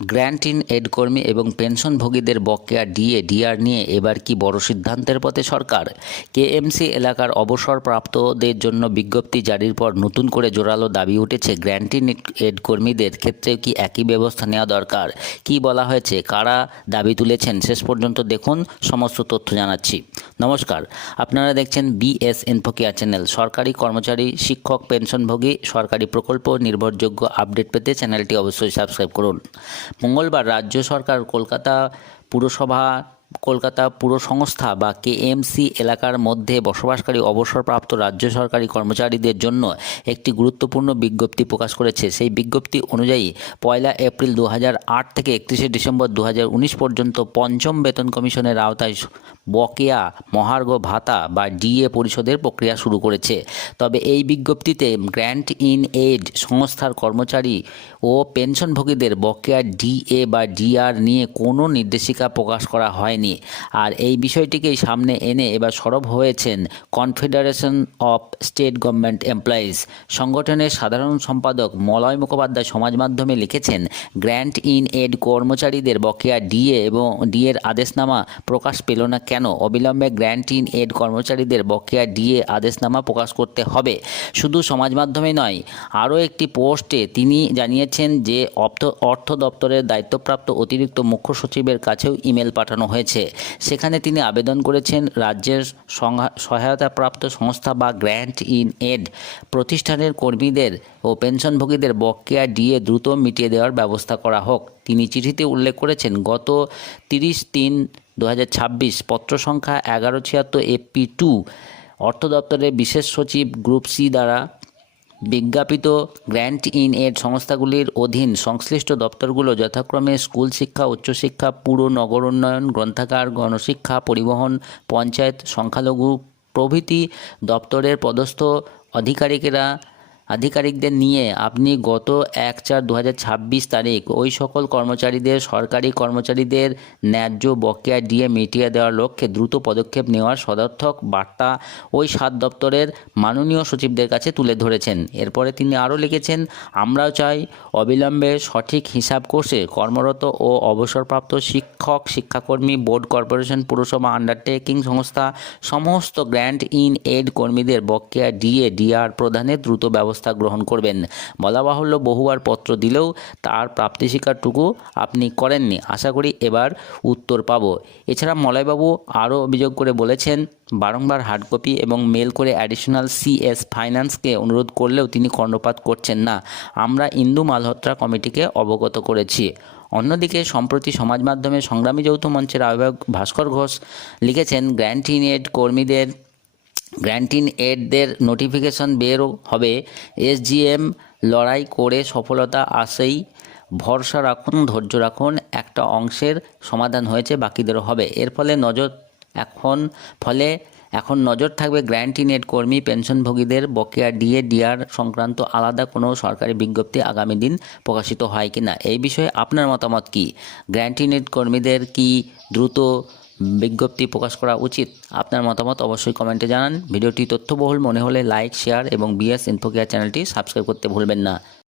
Grant in add কর্মী এবং পেনশনভোগীদের বকেয়া ডিএ ডিআর নিয়ে এবার কি বড় সিদ্ধান্তের পথে সরকার? কেএমসি এলাকার অবসরপ্রাপ্তদের জন্য বিজ্ঞপ্তি জারির পর নতুন করে জোরালো দাবি উঠেছে, গ্র্যান্ট ইন এড কর্মীদের ক্ষেত্রেও কি একই ব্যবস্থা নেওয়া দরকার? কি বলা হয়েছে, কারা দাবি তুলেছেন, শেষ পর্যন্ত দেখুন, সমস্ত তথ্য জানাচ্ছি। নমস্কার, আপনারা দেখছেন বিএস ইনফোকেয়ার চ্যানেল। সরকারি কর্মচারী, শিক্ষক, পেনশনভোগী, সরকারি প্রকল্প নির্ভরযোগ্য আপডেট পেতে চ্যানেলটি অবশ্যই সাবস্ক্রাইব করুন। মঙ্গলবার রাজ্য সরকার কলকাতা পুর সংস্থা বা কেএমসি এলাকার মধ্যে বসবাসকারী অবসরপ্রাপ্ত রাজ্য সরকারি কর্মচারীদের জন্য একটি গুরুত্বপূর্ণ বিজ্ঞপ্তি প্রকাশ করেছে। সেই বিজ্ঞপ্তি অনুযায়ী 1 এপ্রিল 2008 থেকে 31 ডিসেম্বর 2019 পর্যন্ত পঞ্চম বেতন কমিশনের আওতায় বকেয়া মহার্ঘ ভাতা বা ডিএ পরিশোধের প্রক্রিয়া শুরু করেছে। তবে এই বিজ্ঞপ্তিতে গ্র্যান্ট ইন এড সংস্থার কর্মচারী ও পেনশনভোগীদের বকেয়া ডিএ বা ডিআর নিয়ে কোনো নির্দেশিকা প্রকাশ করা হয়নি। আর এই বিষয়টিকেই সামনে এনে এবার সরব হয়েছেন confederation of state government employees সংগঠনের সাধারণ সম্পাদক মলয় মুখোপাধ্যায় সমাজ মাধ্যমে লিখেছেন, গ্র্যান্ট ইন এড কর্মচারীদের বকেয়া ডিএ এবং ডিএর আদেশনামা প্রকাশ পেল না কেন? অবিলম্বে গ্র্যান্ট ইন এড কর্মচারীদের বকেয়া ডিএ আদেশনামা প্রকাশ করতে হবে। শুধু সমাজ মাধ্যমে নয়, আরও একটি পোস্টে তিনি জানিয়েছেন যে অর্থ দপ্তরের দায়িত্বপ্রাপ্ত অতিরিক্ত মুখ্য সচিবের কাছেও ইমেল পাঠানো হয়েছে। সেখানে তিনি আবেদন করেছেন রাজ্যের সহায়তাপ্রাপ্ত সংস্থা বা গ্র্যান্ট ইন এড প্রতিষ্ঠানের কর্মীদের ও পেনশনভোগীদের বকেয়া ডিএ দ্রুত মিটিয়ে দেওয়ার ব্যবস্থা করা হোক। তিনি চিঠিতে উল্লেখ করেছেন, গত 30/3/2026 পত্র সংখ্যা 1176 FP2 অর্থ দপ্তরের বিশেষ সচিব গ্রুপ সি দ্বারা বিজ্ঞাপিত গ্র্যান্ট ইন এড সংস্থাগুলির অধীন সংশ্লিষ্ট দপ্তরগুলো যথাক্রমে স্কুল শিক্ষা, উচ্চশিক্ষা, পুর, নগর উন্নয়ন, গ্রন্থাগার, গণশিক্ষা, পরিবহন, পঞ্চায়েত, সংখ্যালঘু প্রভৃতি দপ্তরের পদস্থ আধিকারিকদের নিয়ে আপনি গত 1/4/2026 তারিখ ওই সকল কর্মচারীদের, সরকারি কর্মচারীদের ন্যায্য বকেয়া ডিএ মিটিয়ে দেওয়ার লক্ষ্যে দ্রুত পদক্ষেপ নেওয়ার সদর্থক বার্তা ওই 7 দপ্তরের মাননীয় সচিবদের কাছে তুলে ধরেছেন। এরপরে তিনি আরও লিখেছেন, আমরাও চাই অবিলম্বে সঠিক হিসাব কষে কর্মরত ও অবসরপ্রাপ্ত শিক্ষক, শিক্ষাকর্মী, বোর্ড, কর্পোরেশন, পুরসভা, আন্ডারটেকিং সংস্থা সমস্ত গ্র্যান্ট ইন এড কর্মীদের বকেয়া ডিএ ডিআর প্রদানে দ্রুত ব্যবস্থা গ্রহণ করবেন। বলা বাহুল্য, বহুবার পত্র দিলেও তার প্রাপ্তি স্বীকারটুকু আপনি করেননি। আশা করি এবার উত্তর পাবো। এছাড়া মলয়বাবু আরও অভিযোগ করে বলেছেন, বারংবার হার্ডকপি এবং মেল করে অ্যাডিশনাল সিএস ফাইন্যান্সকে অনুরোধ করলেও তিনি কর্ণপাত করছেন না। আমরা ইন্দু মালহোত্রা কমিটিকে অবগত করেছি। অন্যদিকে সম্প্রতি সমাজ মাধ্যমে সংগ্রামী যৌথ মঞ্চের আহ্বায়ক ভাস্কর ঘোষ লিখেছেন, গ্র্যান্ট ইন এডদের নোটিফিকেশন বের হবে, এসজিএম লড়াই করে সফলতা আসেই, ভরসা রাখুন, ধৈর্য রাখুন, একটা অংশের সমাধান হয়েছে, বাকিদেরও হবে। এর ফলে এখন নজর থাকবে গ্র্যান্ট ইন এড কর্মী, পেনশনভোগীদের বকেয়া ডিএ ডিআর সংক্রান্ত আলাদা কোনো সরকারি বিজ্ঞপ্তি আগামী দিন প্রকাশিত হয় কিনা। এই বিষয়ে আপনার মতামত কি? গ্র্যান্ট ইন এড কর্মীদের কি দ্রুত বিজ্ঞপ্তি প্রকাশ করা উচিত? আপনার মতামত অবশ্যই কমেন্টে জানান। ভিডিওটি তথ্যবহুল মনে হলে লাইক, শেয়ার এবং বিএস ইনফোকেয়ার চ্যানেলটি সাবস্ক্রাইব করতে ভুলবেন না।